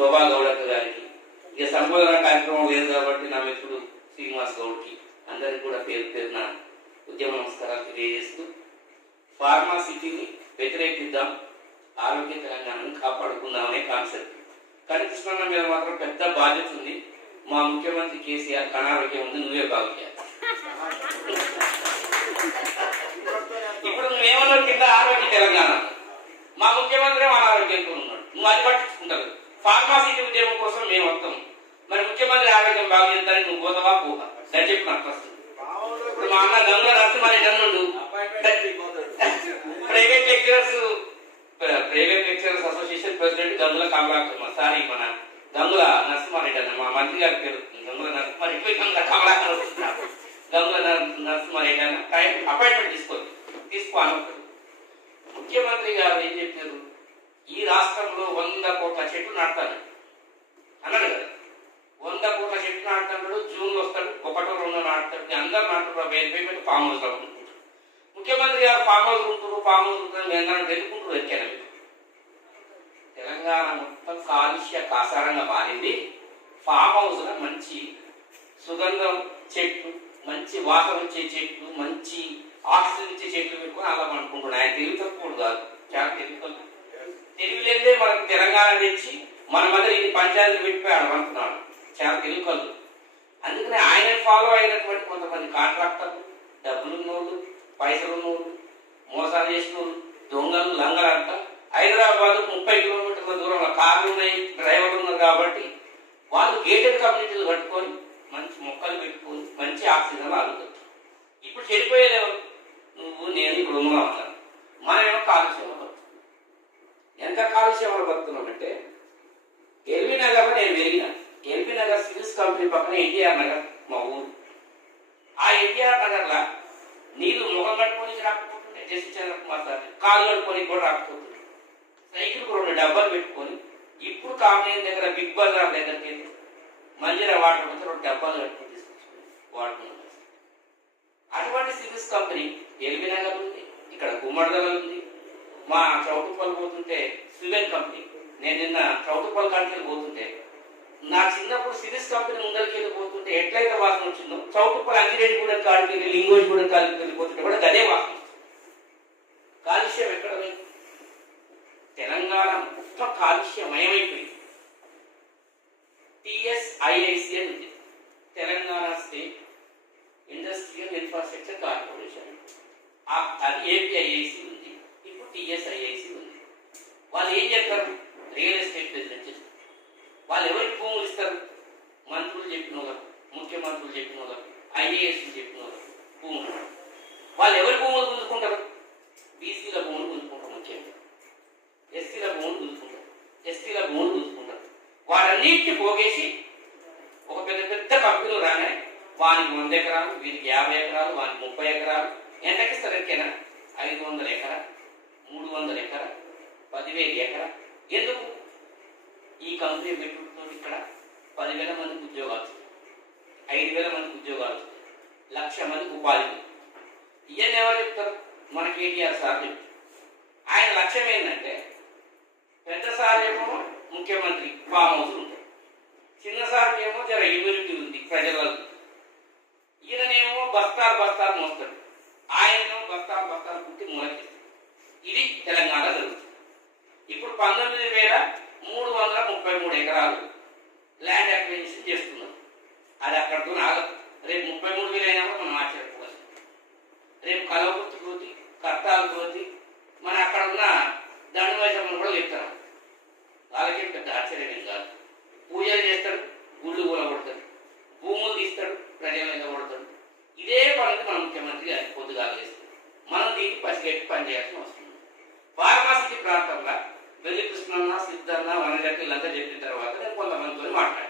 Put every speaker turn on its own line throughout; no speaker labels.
శోభా గౌడక్క గారికి ఇక సంబోధన కార్యక్రమం లేదు కాబట్టి నా మిత్రుడు శ్రీనివాస్ గౌడ్కి అందరికి కూడా పేరు పేరున ఉద్యమ నమస్కారాలు తెలియజేస్తూ ఫార్మాసిటీని వ్యతిరేకిద్దాం ఆరోగ్య తెలంగాణను కాపాడుకుందాం అనే కాన్సెప్ట్. కానీ కృష్ణన్న మీద మాత్రం పెద్ద బాధ్యత ఉంది. మా ముఖ్యమంత్రి కేసీఆర్ కణారోగ్యం ఉంది నువ్వే బాగు ఇప్పుడు నువ్వేమన్నావు కింద ఆరోగ్య తెలంగాణ? మా ముఖ్యమంత్రి అనారోగ్యంతో ఉన్నాడు నువ్వు అది ఉద్యమం కోసం మేము వస్తాం. మరి ముఖ్యమంత్రి ఆరోగ్యం బాగు చేస్తారని నువ్వు పోతావా? పోవా సరే చెప్పి నాకు ఫస్ట్. ఇప్పుడు మా అన్న Ganga Narasimhareddy అన్నుండు private lecturers private lecturers association president Gangula Kamalakar sorry మన గంగుల నరసింహారెడ్డి అన్న. మా మంత్రి గారి పేరు గంగుల నరసింహారెడ్డి. పోయి గంగుల కమలాకర్ వస్తున్నారు గంగుల నరసింహారెడ్డి అన్న. టైం అపాయింట్మెంట్ తీసుకోండి. తీసుకో అనుకుంటారు ముఖ్యమంత్రి గారు ఏం చెప్పారు? ఈ రాష్ట్రంలో వంద కోట్ల చెట్లు నాటుతాను అన్నాడు కదా. వంద కోట్ల చెట్లు నాటుతాడు జూన్ వస్తాడు ఒకటో రెండో నాటుతాడు అందరు నాటుతారు హౌస్లో ఉంటున్నారు ముఖ్యమంత్రి గారు ఫామ్ హౌస్ ఉంటున్నారు మేము అందరం వెళ్ళుకుంటూ ఎక్కాను తెలంగాణ మొత్తం కాలుష్య కాసారంగా మారింది. ఫామ్ హౌస్ మంచి సుగంధం చెట్లు మంచి వాసన వచ్చే చెట్లు మంచి ఆక్సిజన్ ఇచ్చే చెట్లు పెట్టుకొని అలా అనుకుంటున్నాడు ఆయన తెలివి తక్కువ కాదు. చాలా తెలివి తెలివి లేదే మనకు తెలంగాణ తెచ్చి మన మధ్య ఇది పంచాయతీ పెట్టిపోయాడు అనుకున్నాడు చాలా తెలివి అందుకనే ఆయన ఫాలో అయినటువంటి కొంతమంది కాంట్రాక్టర్లు డబ్బులు ఉన్నోళ్ళు పైసలు ఉన్నోళ్ళు మోసాలు చేసిన దొంగలు లంగలు అంట హైదరాబాద్ ముప్పై కిలోమీటర్ల దూరంలో కార్లు ఉన్నాయి డ్రైవర్లు ఉన్నారు కాబట్టి వాళ్ళు గేటెడ్ కమ్యూనిటీలు కట్టుకొని మంచి మొక్కలు పెట్టుకొని మంచి ఆక్సిజన్ అలుగుతారు ఇప్పుడు చెడిపోయేది నువ్వు నేను ఇప్పుడు ఉన్నావు మనం మనమేమో కాలుష్యం ఎంత కాలుష్యం బతున్నామంటే నేను పెరిగిన ఎల్బీ నగర్ సివిల్స్ కంపెనీ పక్కన ఎన్టీఆర్ నగర్ మా ఊరు. ఆ ఎన్టీఆర్ నగర్లో నీళ్ళు ముఖం కట్టుకొని రాకపోతుండే జస్ట్ చంద్రకుమార్ సార్. కాలు కట్టుకొని కూడా రాకపోతుండే. సైకిల్ రెండు డబ్బాలు పెట్టుకొని ఇప్పుడు కామనేని దగ్గర బిగ్ బజార్ దగ్గరికి వెళ్ళి మంజీరా వాటర్ రెండు డబ్బాలు కట్టుకొని తీసుకొచ్చుకొని వాడుకున్నాం అటువంటి సివిల్స్ కంపెనీ ఎల్బీ నగర్ ఉంది ఇక్కడ గుమ్మడిదల ఉంది. మా చౌటుపల్లి పోతుంటే సివెన్ కంపెనీ. నేను నిన్న చౌటుపల్లి కాడికి పోతుంటే నా చిన్నప్పుడు సిరీస్ కంపెనీ ముందరికి వెళ్ళిపోతుంటే ఎట్లయితే వాసన వచ్చిందో చౌటుపల్లి అంజిరెడ్డి కూడా కాడికి వెళ్ళి లింగోజ్ కూడా కాడికి వెళ్ళిపోతుంటే కూడా అదే వాసన కాలుష్యం ఎక్కడ లేదు తెలంగాణ మొత్తం కాలుష్యమయమైపోయింది. టిఎస్ఐఐసి అని ఉంది. Telangana state industrial infrastructure corporation. ఆ- అది ఏపీఐఐసి ఉంది. ఇప్పుడు టిఎస్ఐఐసి ఉంది. వాళ్ళు ఏం చెప్తారు రియల్ ఎస్టేట్ బిజినెస్ చేస్తారు. వాళ్ళు ఎవరికి భూములు ఇస్తారు? మంత్రులు చెప్పిన వాళ్ళకు ముఖ్యమంత్రులు చెప్పిన వాళ్ళకు ఐఏఎస్ చెప్పిన వాళ్ళకు భూములు వాళ్ళు ఎవరి భూములు గుంజుకుంటారు? బీసీల భూములు గుంజుకుంటారు ముఖ్యంగా. ఎస్సీల భూములు గుంజుకుంటారు. ఎస్టీల భూములు గుంజుకుంటారు. వారన్నిటిని పోగేసి ఒక పెద్ద పెద్ద కంపెనీలు రాగానే వానికి వంద ఎకరాలు వీరికి యాభై ఎకరాలు వానికి ముప్పై ఎకరాలు ఎంతకి ఇస్తారు ఎక్కేనా ఐదు వందల ఎకరా మూడు వందల ఎకరా పదివేలు ఎకరా. ఎందుకు? ఈ కంపెనీ పెట్టు ఇక్కడ పదివేల మందికి ఉద్యోగాలు. ఐదు వేల మందికి ఉద్యోగాలు. లక్ష మందికి ఉపాధి. ఇవన్నీ ఎవరు చెప్తారు? మన కేటీఆర్ సార్ చెప్తారు. ఆయన లక్ష్యం ఏంటంటే పెద్ద సార్ ఏమో ముఖ్యమంత్రి ఫామ్ హౌస్ ఉంటాయి చిన్న సార్కి ఏమో జర ఇమ్యూనిటీ ఉంది ప్రజలలో ఈయననేమో బస్తాలు బస్తాలు మోస్తాడు. ఆయనేమో బస్తాలు బస్తాలు పుట్టి మూలకి ఇది తెలంగాణ జరుగుతుంది. ఇప్పుడు పంతొమ్మిది వేల మూడు వందల ముప్పై మూడు ఎకరాలు ల్యాండ్ అక్విజిషన్ చేస్తున్నారు అది అక్కడితో ఆగదు రేపు ముప్పై మూడు వేలు అయినా కూడా మనం ఆశ్చర్యపోవాలి రేపు కలవకుర్తి పోతి కర్తాలు పోతి మన అక్కడ ఉన్న దండవైసమ్మను కూడా చెప్తారు. వాళ్ళకి పెద్ద ఆశ్చర్యం కాదు. పూజలు చేస్తాడు గుళ్ళు కూలగొడతాడు కొడతాడు భూములు తీస్తాడు ప్రజల మీద కొడతాడు ఇదే పనికి మన ముఖ్యమంత్రి గారి పొద్దుగా చేస్తాడు మనం దీనికి పసిగట్టి పనిచేయాల్సిన వస్తుంది ಇದಕ್ಕಿಲ್ಲಂತ ಜಗತ್ತಿತರವಾದರೆ ಕೊಲ್ಲವಂತೂ ಮಾಡ್ತಾರೆ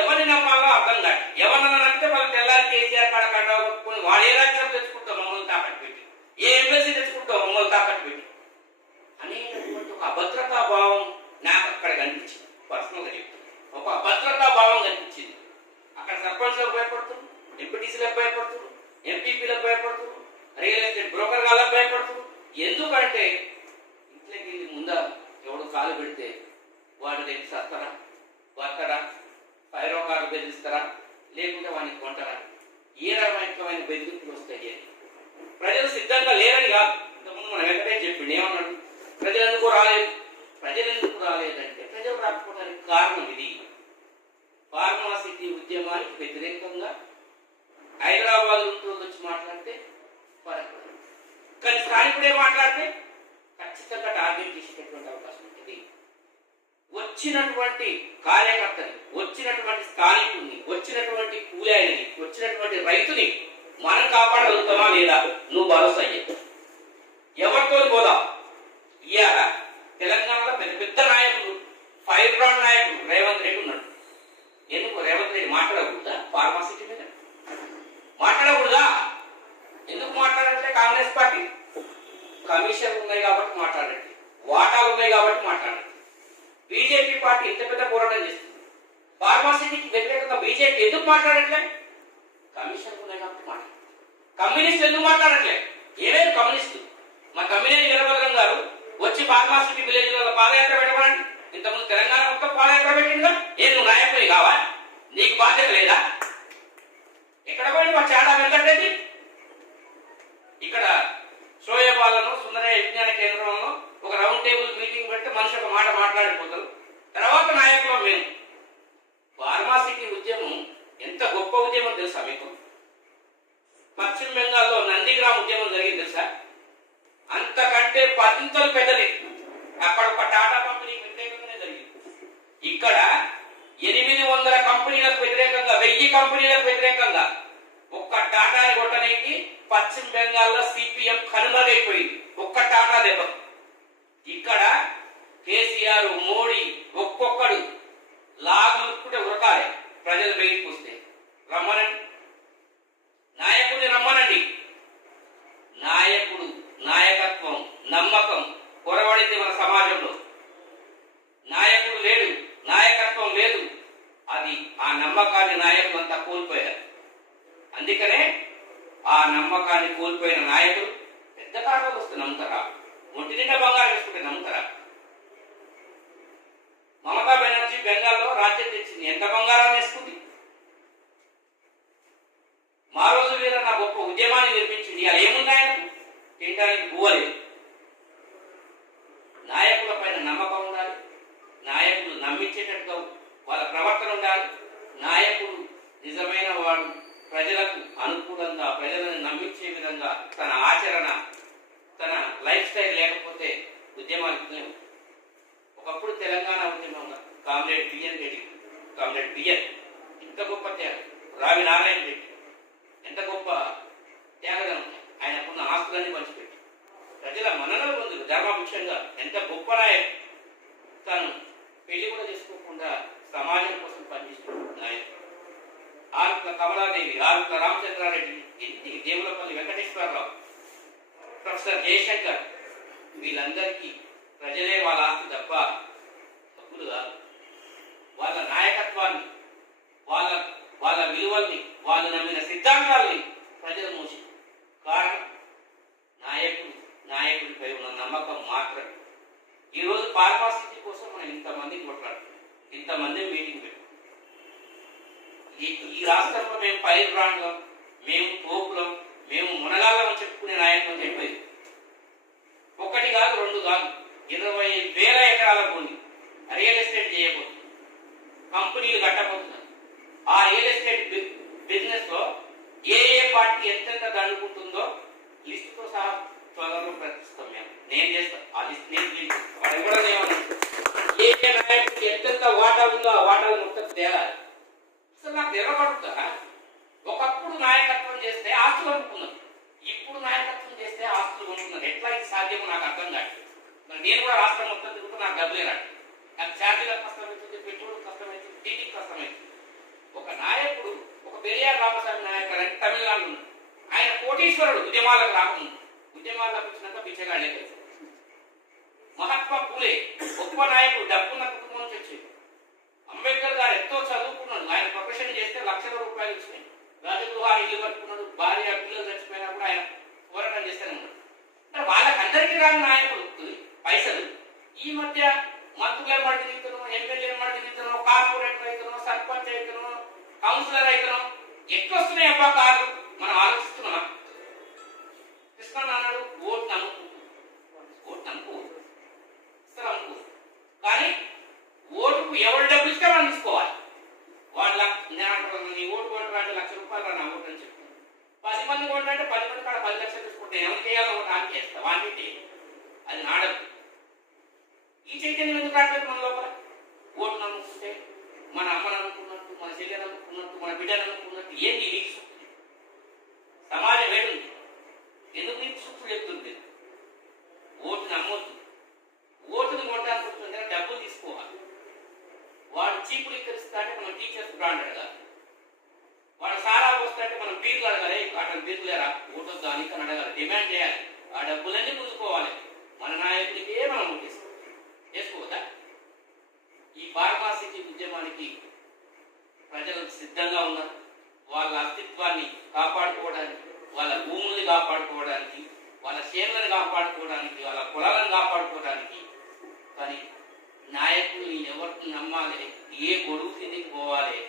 ఎవరిని నమ్మాలో అర్థం కాదు. ఎవరిని నమ్మితే వాళ్ళు తెల్లారి కేసీఆర్ కాడ కండా కొట్టుకుని వాడు ఏ రాష్ట్రం తెచ్చుకుంటాం మమ్మల్ని తాకట్టు పెట్టి. ఏ ఎంబసీ తెచ్చుకుంటావు మమ్మల్ని తాకట్టు పెట్టి. అనేటటువంటి ఒక అభద్రతా భావం నాకు అక్కడ కనిపించింది. పర్సనల్గా చెప్తుంది ఒక అభద్రతా భావం కనిపించింది. అక్కడ సర్పంచ్లకు భయపడుతుంది డిప్యూటీసీలకు భయపడుతుంది ఎంపీపీలకు భయపడుతుంది రియల్ ఎస్టేట్ బ్రోకర్ గాలకు భయపడుతుంది ఎందుకంటే ఇంట్లోకి వెళ్ళి ముందా ఎవడు కాలు పెడితే వాడు తెలిసి వస్తారా వస్తారా ఫైర్ కారు బెదిరిస్తారా? లేకుంటే వాడిని కొంటారా? ఏ రకమైన బెదిరింపులు వస్తాయి? ప్రజలు సిద్ధంగా లేరని కాదు. ఇంతకుముందు మనం వెంకటే చెప్పిండు ఏమన్నాడు? ప్రజలు ఎందుకు రాలేదు? ప్రజలు ఎందుకు రాలేదంటే ప్రజలు రాకపోవడానికి కారణం ఇది. ఫార్మాసిటీ ఉద్యమానికి వ్యతిరేకంగా హైదరాబాద్ నుంచి వచ్చి మాట్లాడితే పరపడదు కానీ స్థానికుడే మాట్లాడితే ఖచ్చితంగా టార్గెట్ చేసేటటువంటి అవకాశం వచ్చినటువంటి కార్యకర్తని వచ్చినటువంటి స్థానికుని వచ్చినటువంటి కూలాయని వచ్చినటువంటి రైతుని మనం కాపాడగలుగుతామా లేదా నువ్వు భరోసా అయ్యే ఎవరితో పోదా? ఇవాళ తెలంగాణలో పెద్ద పెద్ద నాయకులు ఫైర్ బ్రాండ్ నాయకులు రేవంత్ రెడ్డి ఉన్నాడు. ఎందుకు రేవంత్ రెడ్డి మాట్లాడకూడదా ఫార్మాసిటీ మీద? మాట్లాడకూడదా? ఎందుకు మాట్లాడట్లే కాంగ్రెస్ పార్టీ? కమిషన్ ఉన్నాయి కాబట్టి మాట్లాడండి వాటాలు ఉన్నాయి కాబట్టి మాట్లాడండి బీజేపీ పార్టీ ఇంత పెద్ద పోరాటం చేస్తుంది? ఫార్మాసిటీకి వ్యతిరేకంగా బీజేపీ ఎందుకు మాట్లాడట్లే? కమిషన్ ఉన్నాయి కాబట్టి మాట్లాడు కమ్యూనిస్ట్ ఎందుకు మాట్లాడట్లే? ఏమేమి కమ్యూనిస్ట్. మా కమ్యూనిస్ట్ వీరభద్రం గారు వచ్చి ఫార్మాసిటీ విలేజ్లో పాదయాత్ర పెట్టమనండి. ఇంతకుముందు తెలంగాణ మొత్తం పాదయాత్ర పెట్టిందా ఏ నువ్వు నాయకుని కావా? నీకు బాధ్యత లేదా? ఎక్కడ పోయి మా చాడా వెంకటరెడ్డి ఇక్కడ షోయబాలను సుందరయ్య విజ్ఞాన కేంద్రంలో ఒక రౌండ్ టేబుల్ మీటింగ్ పెడితే మనిషి ఒక మాట మాట్లాడిపోతారు తర్వాత నాయకులు మేము ఫార్మాసిటీ ఉద్యమం ఎంత గొప్ప ఉద్యమం తెలుసా మీకు పశ్చిమ బెంగాల్లో నందిగ్రామ్ ఉద్యమం జరిగింది తెలుసా అంతకంటే పదింతలు పెద్దది అక్కడ ఒక టాటా కంపెనీ వ్యతిరేకంగానే జరిగింది ఇక్కడ ఎనిమిది వందల కంపెనీలకు వ్యతిరేకంగా కంపెనీలకు వ్యతిరేకంగా ఒక్క టాటాని కొట్టడానికి పశ్చిమ బెంగాల్లో సిపిఎం కనుమరుగైపోయింది. ఒక్క టాటా దెబ్బ. ఇక్కడ కేసీఆర్ మోడీ ఒక్కొక్కడు లాగులుకుంటే ఉరకాలి. ప్రజలు బయటకు వస్తే. రమ్మనండి. నాయకుడిని రమ్మనండి. నాయకుడు నాయకత్వం నమ్మకం కొరవడింది మన సమాజంలో. నాయకుడు లేడు. నాయకత్వం లేదు అది ఆ నమ్మకాన్ని నాయకులు అంతా కోల్పోయారు అందుకనే ఆ నమ్మకాన్ని కోల్పోయిన నాయకులు పెద్ద కారణాలు వస్తే నమ్ముతారా? ఒంటి నిండా బంగారం వేసుకుంటే నమ్ముతారా? మమతా బెనర్జీ బెంగాల్లో రాజ్యం తెచ్చింది. ఎంత బంగారం వేసుకుంది? మా రోజు వీర నా గొప్ప ఉద్యమాన్ని నిర్మించింది. అలా ఏమున్నాయని తినడానికి పువ్వలేదు నాయకుల పైన నమ్మకం ఉండాలి. నాయకులు నమ్మించేటట్టుగా వాళ్ళ ప్రవర్తన ఉండాలి. ప్రజలకు అనుకూలంగా ప్రజలను నమ్మించే విధంగా తన ఆచరణ తన లైఫ్ స్టైల్ లేకపోతే ఉద్యమాలు ఇట్లనే ఒకప్పుడు తెలంగాణ ఉద్యమంగా comrade BN Reddy comrade BN. ఇంత గొప్ప త్యాగం. రావి నారాయణ రెడ్డి. ఎంత గొప్ప త్యాగదనం ఆయనకున్న ఆస్తులన్నీ పంచిపెట్టి. ప్రజల మననలు పొందులు ధర్మముఖ్యంగా ఎంత గొప్ప నాయకుడు తను పెళ్ళి కూడా చేసుకోకుండా సమాజం కోసం పనిచేస్తున్నాడు నాయకుడు. ఆరుట్ల కమలాదేవి ఆరుట్ల రామచంద్రారెడ్డి ఎన్ని దేవులపల్లి వెంకటేశ్వరరావు ప్రొఫెసర్ జయశంకర్ వీళ్ళందరికీ ప్రజలే వాళ్ళ ఆస్తి తప్ప హక్కులు కాదు. వాళ్ళ నాయకత్వాన్ని వాళ్ళ వాళ్ళ విలువల్ని వాళ్ళు నమ్మిన సిద్ధాంతాల్ని ప్రజలు మోసి. కారణం? నాయకుడు నాయకుడిపై ఉన్న నమ్మకం మాత్రమే. ఈరోజు ఫార్మాసిటీ కోసం మనం ఇంతమందిని కొట్లాడుతున్నాం. ఇంతమంది మీటింగ్ ఈ ఈ రాష్ట్రంలో మేము పైరు బ్రాండ్లం మేము తోపులం మేము మునగాలం అని చెప్పుకునే నాయకులు చెప్పేది. ఒకటి కాదు రెండు కాదు. ఇరవై వేల ఎకరాల భూమి. రియల్ ఎస్టేట్ చేయబోతుంది. కంపెనీలు కట్టబోతున్నారు. ఆ రియల్ ఎస్టేట్ బిజినెస్లో ఏ ఏ పార్టీ ఎంతెంత దండుకుంటుందో లిస్టుతో సహా త్వరలో ప్రకటిస్తాం మేము. నేను చేస్తాను ఆ లిస్ట్ నేను clean చేస్తాను. ఏ ఏ నాయకుడికి ఎంతెంత వాటా ఉందో ఆ వాటాలు మొత్తం తేలాలి. అసలు నాకు ఒకప్పుడు నాయకత్వం చేస్తే ఆస్తులు అమ్ముకున్నాం ఇప్పుడు నాయకత్వం చేస్తే ఆస్తులు కొనుక్కున్నారు ఎట్లా ఇది సాధ్యమో నాకు అర్థం కాదు. మరి నేను కూడా రాష్ట్రం మొత్తం తిరుగుతూ నాకు డబ్బులే రాదు. నాకు ఛార్జీలకు కష్టమవుతుంది పెట్రోల్ కష్టమవుతుంది టీవీకి కష్టమవుతుంది ఒక నాయకుడు ఒక పెరియార్ రామస్వామి నాయకుడు అని తమిళనాడు ఉన్నాడు. ఆయన కోటీశ్వరుడు ఉద్యమాలకు రాకముందు. ఉద్యమాలకు వచ్చినాక బిచ్చగాడే మహాత్మా పూలే గొప్ప నాయకుడు డబ్బున్న కుటుంబం నుంచి వచ్చింది అంబేద్కర్ గారు ఎంతో చదువుకున్నాడు. ఆయన ప్రొఫెషన్ చేస్తే లక్షల రూపాయలు వచ్చినాయి. రాజగృహాలు ఇల్లు కట్టుకున్నాడు. భార్య పిల్లలు చచ్చిపోయినా కూడా ఆయన పోరాటం చేస్తూనే ఉన్నాడు. అంటే వాళ్ళకందరికీ రాని నాయకులు పైసలు. ఈ మధ్య మంత్రులు ఏమాట తిరుగుతున్నాం ఎమ్మెల్యే ఏమాట తిరుగుతున్నాం కార్పొరేటర్ అవుతున్నాం సర్పంచ్ అవుతున్నాం కౌన్సిలర్ అవుతున్నాం ఎట్లా వస్తున్నాయి అబ్బా కార్లు మనం ఆలోచిస్తున్నాం కృష్ణ అన్నాడు ఓటు నమ్ముకు ఓటు నమ్ముకు ఇస్తారు అనుకో కానీ ఓటుకు ఎవరు డబ్బులు ఇస్తే మనం తీసుకోవాలి వాళ్ళ నేను అంటున్నాను, నీ ఓటు కొట్టరా అంటే లక్ష రూపాయలు రా నా ఓటు అని చెప్తాను పది మంది కొంటే పది మంది కాడ పది లక్షలు తీసుకుంటే ఎవరు చేయాలో ఒకటి ఆమె చేస్తా వాటి అది నా డబ్బు ఈ చైతన్యం ఎందుకు రావట్లేదు మన లోపల? ఓటు అనుకుంటే మన అమ్మను అనుకున్నట్టు మన చెల్లెలు అనుకున్నట్టు మన బిడ్డ అనుకున్నట్టు ఏంటి నీకు సమాజం వేడుంది ఎందుకు నీకు సుత్తులు చెప్తుంది? ఓటు అమ్మొద్దు. ఓటుని కొట్టడానికి వస్తుంది కదా డబ్బులు తీసుకోవాలి. వాడు చీపులు ఇక్కడిస్తాంటే మనం టీచర్స్ బ్రాండ్ అడగాలి వాడు సారా వస్తాడే మనం బీర్లు అడగాలి. అతను బీర్లు లేరా? ఓటు దానికి అని అడగాలి. డిమాండ్ చేయాలి. ఆ డబ్బులన్నీ పుంజుకోవాలి మన నాయకుడికే మనం ఓటేస్తాం చేసుకోవద్దా? ఈ ఫార్మాసిటీ ఉద్యమానికి ప్రజలు సిద్ధంగా ఉన్నారు. వాళ్ళ అస్తిత్వాన్ని కాపాడుకోవడానికి వాళ్ళ భూముల్ని కాపాడుకోవడానికి వాళ్ళ షేర్లను కాపాడుకోవడానికి వాళ్ళ కులాలను కాపాడుకోవడానికి. కానీ నాయకులు ఎవరిని నమ్మాలి? ఏ గొడుగు కిందికి పోవాలి?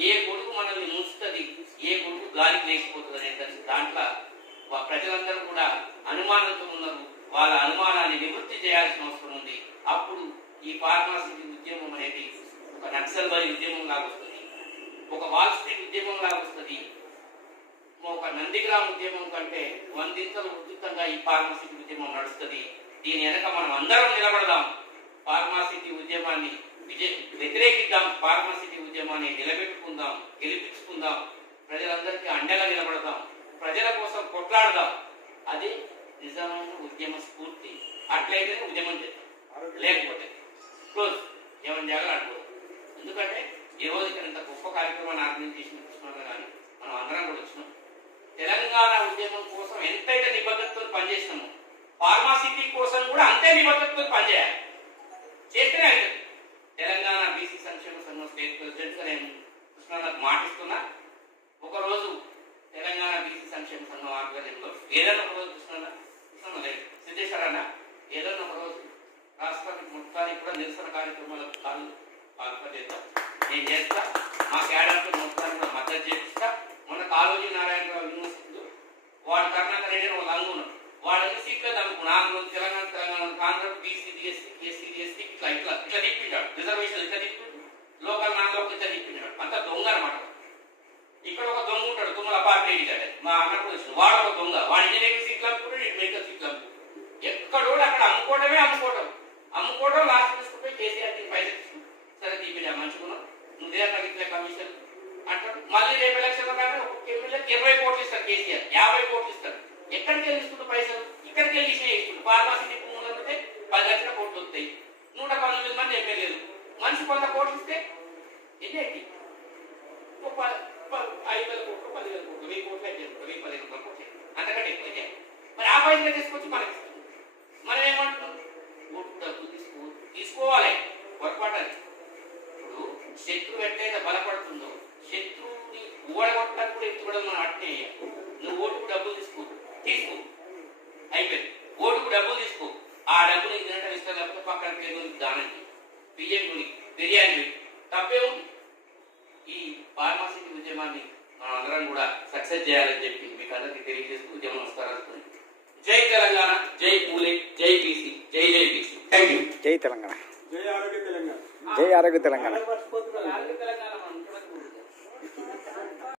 ఏ గొడుగు మనల్ని ముంచుతుంది ఏ గొడుగు గాలికి లేచిపోతుంది అనే దాంట్లో వా- ప్రజలందరూ కూడా అనుమానంతో ఉన్నారు. వాళ్ళ అనుమానాన్ని నివృత్తి చేయాల్సిన అవసరం ఉంది. అప్పుడు ఈ ఫార్మాసిటీ ఉద్యమం అనేది ఒక నక్సల్ బరి ఉద్యమం లాగా వస్తుంది. ఒక వాల్ స్ట్రీట్ ఉద్యమం లాగా వస్తుంది. ఒక నందిగ్రామ్ ఉద్యమం కంటే వందింతలు ఉధృతంగా ఈ ఫార్మాసిటీ ఉద్యమం నడుస్తుంది. దీని వెనక మనం అందరం నిలబడదాం. ఫార్మాసిటీ ఉద్యమాన్ని వ్యతిరేకిద్దాం. ఫార్మాసిటీ ఉద్యమాన్ని నిలబెట్టుకుందాం గెలిపించుకుందాం. ప్రజలందరికీ అండగా నిలబడదాం. ప్రజల కోసం కొట్లాడదాం. అది నిజమైన ఉద్యమ స్ఫూర్తి. అట్లయితేనే ఉద్యమం చేస్తాం లేకపోతే క్లోజ్. ఏమని చేయాలో అనుకోదు ఎందుకంటే ఈ రోజు ఇక్కడ ఇంత గొప్ప కార్యక్రమాన్ని ఆర్గనైజ్ చేసిన కృష్ణారావు కానీ మనం అందరం కూడా వచ్చినాం. తెలంగాణ ఉద్యమం కోసం ఎంతైతే నిబద్ధతతో పనిచేస్తామో ఫార్మాసిటీ కోసం కూడా అంతే నిబద్ధతతో పనిచేయాలి. చేస్తేనే అవుతుంది తెలంగాణ బీసీ సంక్షేమ సంఘం స్టేట్ ప్రెసిడెంట్గా నేను కృష్ణారావు మాటిస్తున్నా. ఒకరోజు తెలంగాణ బీసీ సంక్షేమ సంఘం ఆధ్వర్యంలో ఏదైనా ఒక రోజు లేదు సిద్ధేశ్వరన్న ఏదైనా ఒక రోజు రాష్ట్రానికి మొత్తానికి కూడా నిరసన కార్యక్రమాలకు పాల్ పాల్పడేద్దాం. నేను చేస్తా మా క్యాడర్కి మొత్తానికి కూడా మద్దతు చేపిస్తా. మొన్న కాళోజీ నారాయణరావు యూనివర్సిటీలో వాడు కర్ణాకర్ రెడ్డి వాళ్ళు ఒక వాళ్ళని ఉన్నాడు. వాడు సీట్లేదు అనుకున్నా Andhra Telangana Telangana Andhra BC DSC SC DSC ఇట్లా ఇట్లా ఇట్లా తిప్పిండాడు. రిజర్వేషన్ ఇట్లా తిప్పిండు. లోకల్ నాన్ ఇట్లా తిప్పిండాడు. అంత దొంగ అనమాట ఇక్కడ ఒక దొంగ ఉంటాడు తుమ్మల పార్టీ కదా మా అన్న కూడా వాడు ఒక దొంగ. వాడు ఇంజనీరింగ్ సీట్లు అనుకుంటాడు మెడికల్ సీట్లు అనుకుంటాడు ఎక్కడో అక్కడ అమ్ముకోవడమే అమ్ముకోవడం అమ్ముకోవడం లాస్ట్ తీసుకుపోయి కేసీఆర్కి పైసలు తీసుకుని సరే తీపిడా మంచుకున్నాం ముందే నాకు ఇట్లా కమిషన్ అంటాడు. మళ్ళీ రేపు ఎలక్షన్ కానీ ఒక్కొక్క ఎమ్మెల్యేకి ఇరవై కోట్లు ఇస్తారు కేసీఆర్. యాభై కోట్లు ఇస్తారు. ఎక్కడికి వెళ్ళి ఇస్తుంటే పైసలు? ఇక్కడికి వెళ్ళి ఇచ్చిన ఇస్తుండు ఫార్మాసిటీ భూములు అమ్మితే పది లక్షల కోట్లు వస్తాయి. నూట పంతొమ్మిది మంది ఎమ్మెల్యేలు మనిషి వంద కోట్లు ఇస్తే ఎన్ని అవుతాయి? ఐదు వేల కోట్లు పదివేల కోట్లు వెయ్యి కోట్లు అయితే వెయ్యి పదిహేను వందల కోట్లు అంతకంటే ఎక్కువ అయితే మరి ఆ పైసలు తీసుకొచ్చి మనకి ఇస్తుంది మనం ఏమంటున్నాం ఓటు తీసుకో తీసుకోవాలి. పొరపాటు ఇప్పుడు శత్రువు ఎట్లయితే బలపడుతుందో శత్రువుని ఓడగొట్టడానికి ఎత్తుకోవడం మనం అట్టే నువ్వు ఓటుకు డబ్బులు తీసుకో. తీసుకో. అయిపోయింది. ఓటుకు డబ్బులు తీసుకో. ఆ డబ్బులు నీకు ఇష్టం లేకపోతే పక్కన పేరు దానం బియ్యం కొని బిర్యానీ తెలంగాణ. జై
ఆరోగ్య తెలంగాణ.